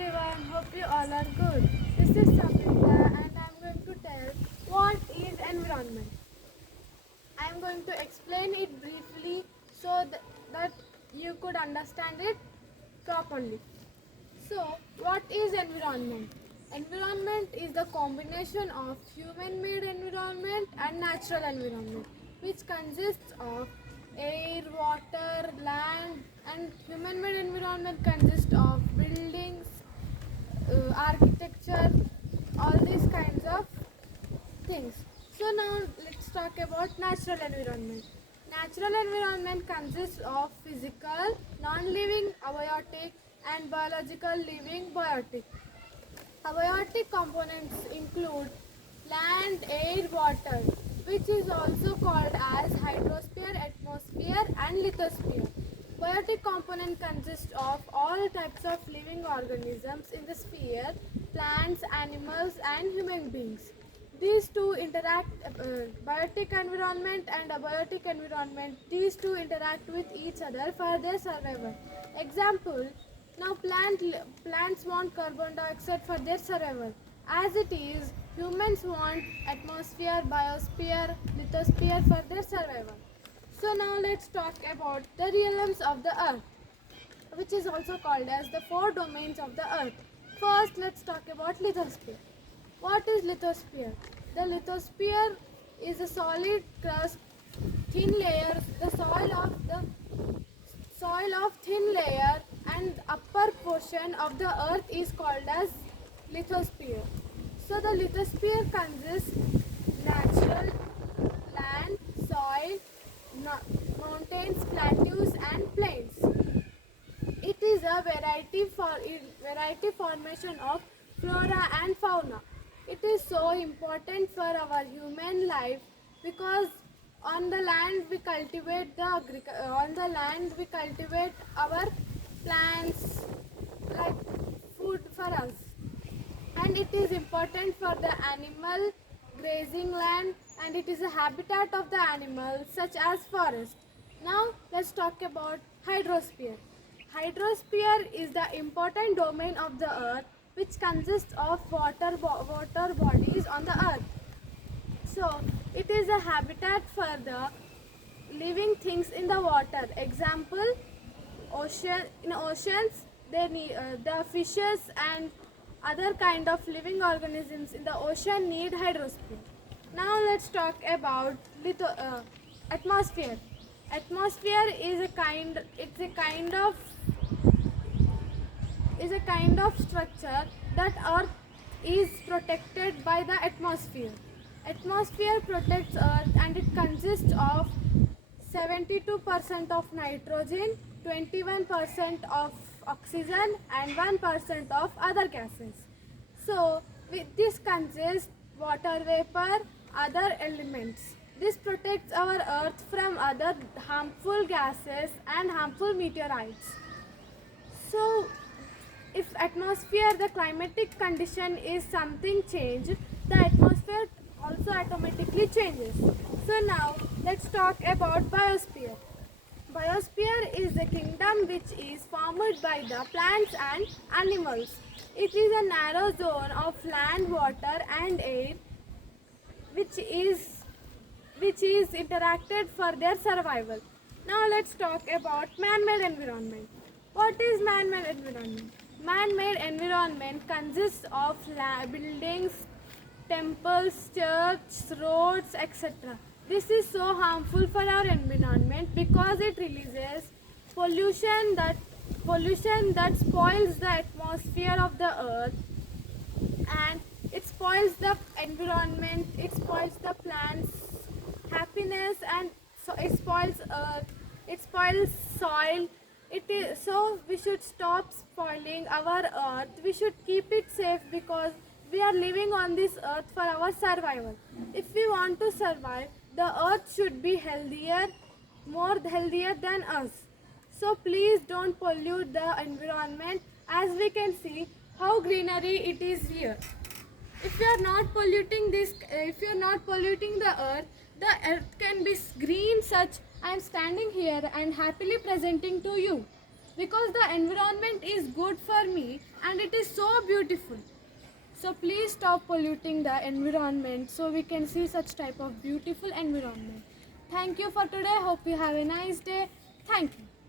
everyone, hope you all are good. This is Samrita and I am going to tell what is environment. I am going to explain it briefly so that you could understand it properly. So, what is environment? Environment is the combination of human-made environment and natural environment, which consists of air, water, land, and human-made environment consists of buildings, architecture, all these kinds of things. So now let's talk about natural environment. Natural environment consists of physical, non-living, abiotic, and biological living biotic. Abiotic components include land, air, water, which is also called as hydrosphere, atmosphere, and lithosphere. Biotic component consists of all types of living organisms in the sphere, plants, animals, and human beings. These two interact, biotic environment and abiotic environment, these two interact with each other for their survival. Example, now plants want carbon dioxide for their survival. As it is, humans want atmosphere, biosphere, lithosphere for their survival. So now let's talk about the realms of the earth, which is also called as the four domains of the earth. First, let's talk about lithosphere. What is lithosphere? The lithosphere is a solid crust, thin layer, the soil of thin layer and upper portion of the earth is called as lithosphere. So the lithosphere consists natural land, soil, mountains, plateaus and plains. It is a variety formation of flora and fauna. It is so important for our human life because on the land we cultivate our plants like food for us, and it is important for the animal grazing land, and it is a habitat of the animals such as forest. Now let's talk about hydrosphere. Hydrosphere is the important domain of the earth which consists of water bodies on the earth. So it is a habitat for the living things in the water. Example, in oceans they need, the fishes and other kind of living organisms in the ocean need hydrosphere. Now let's talk about atmosphere. Atmosphere is a kind of structure that earth is protected by the atmosphere. Atmosphere protects earth and it consists of 72% of nitrogen, 21% of oxygen and 1% of other gases. So with this consists water vapor, other elements. This protects our earth from other harmful gases and harmful meteorites. So if atmosphere, the climatic condition is something changed, the atmosphere also automatically changes. So now let's talk about biosphere. Biosphere is a kingdom which is formed by the plants and animals. It is a narrow zone of land, water and air which is interacted for their survival. Now let's talk about man-made environment. What is man-made environment? Man-made environment consists of buildings, temples, churches, roads, etc. This is so harmful for our environment because it releases pollution that spoils the atmosphere of the earth, and it spoils the environment, it spoils the plants happiness, and so it spoils earth, it spoils soil. It is so we should stop spoiling our earth. We should keep it safe because we are living on this earth for our survival. If we want to survive, the earth should be more healthier than us. So please don't pollute the environment. As we can see how greenery it is here. If you are not polluting the earth can be green. Such I am standing here and happily presenting to you. because the environment is good for me and it is so beautiful. So please stop polluting the environment so we can see such type of beautiful environment. Thank you for today. Hope you have a nice day. Thank you.